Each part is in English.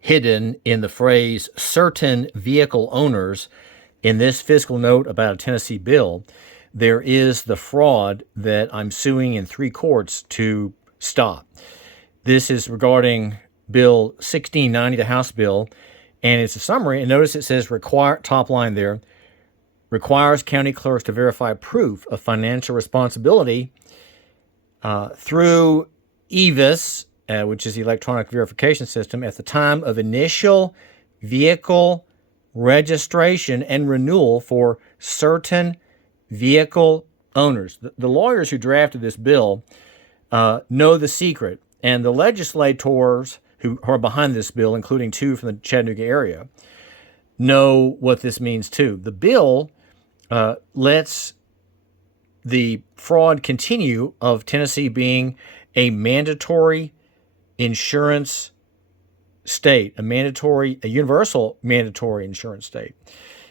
hidden in the phrase certain vehicle owners in this fiscal note about a Tennessee bill. There is the fraud that I'm suing in 3 courts to stop. This is regarding Bill 1690, the House bill, and it's a summary. And notice it says top line there, requires county clerks to verify proof of financial responsibility through EVIS, which is the electronic verification system, at the time of initial vehicle registration and renewal for certain vehicle owners. The lawyers who drafted this bill know the secret, and the legislators who are behind this bill, including 2 from the Chattanooga area, know what this means too. The bill lets the fraud continue of Tennessee being a mandatory insurance state, a universal mandatory insurance state.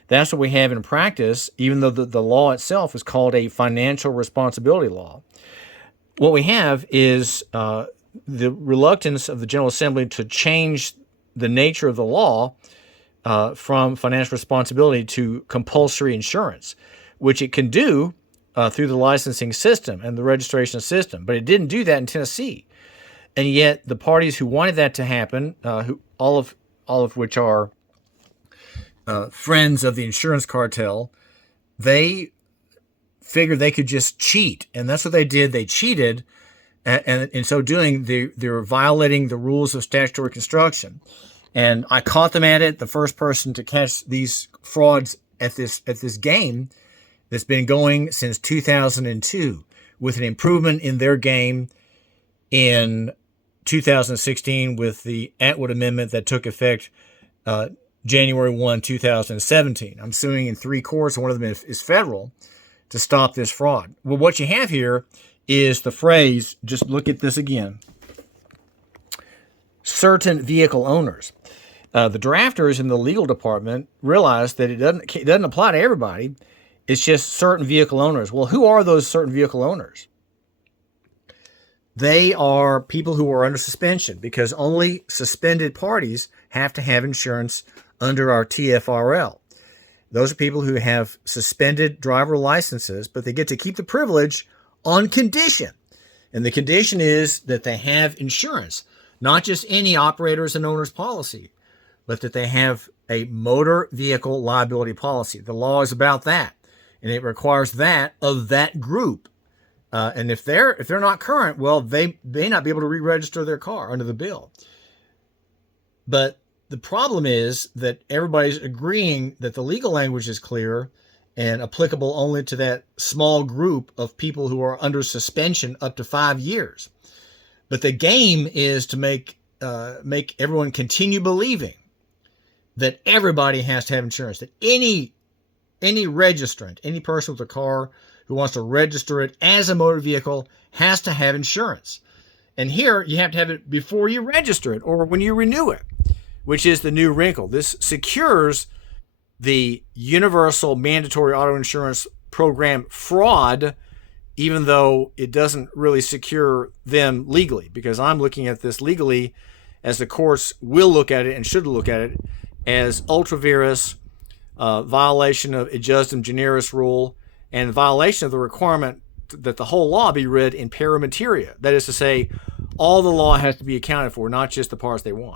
That's what we have in practice, even though the law itself is called a financial responsibility law. What we have is the reluctance of the General Assembly to change the nature of the law from financial responsibility to compulsory insurance, which it can do through the licensing system and the registration system. But it didn't do that in Tennessee. And yet the parties who wanted that to happen, all of which are friends of the insurance cartel, they figured they could just cheat. And that's what they did. They cheated. And in so doing, they were violating the rules of statutory construction. And I caught them at it, the first person to catch these frauds at this game that's been going since 2002, with an improvement in their game in 2016 with the Atwood Amendment that took effect January 1, 2017. I'm suing in 3 courts, and one of them is federal, to stop this fraud. Well, what you have here is the phrase, just look at this again, certain vehicle owners. The drafters in the legal department realized that it doesn't apply to everybody. It's just certain vehicle owners. Well, who are those certain vehicle owners? They are people who are under suspension, because only suspended parties have to have insurance under our TFRL. Those are people who have suspended driver licenses, but they get to keep the privilege on condition. And the condition is that they have insurance, not just any operator's and owner's policy, but that they have a motor vehicle liability policy. The law is about that, and it requires that of that group. And if they're not current, well, they may not be able to re-register their car under the bill. But the problem is that everybody's agreeing that the legal language is clear and applicable only to that small group of people who are under suspension up to 5 years. But the game is to make everyone continue believing that everybody has to have insurance, that any registrant, any person with a car who wants to register it as a motor vehicle has to have insurance. And here you have to have it before you register it or when you renew it, which is the new wrinkle. This secures the universal mandatory auto insurance program fraud, even though it doesn't really secure them legally, because I'm looking at this legally as the courts will look at it and should look at it as ultra vires, violation of adjustum generis rule, and violation of the requirement that the whole law be read in para materia. That is to say, all the law has to be accounted for, not just the parts they want.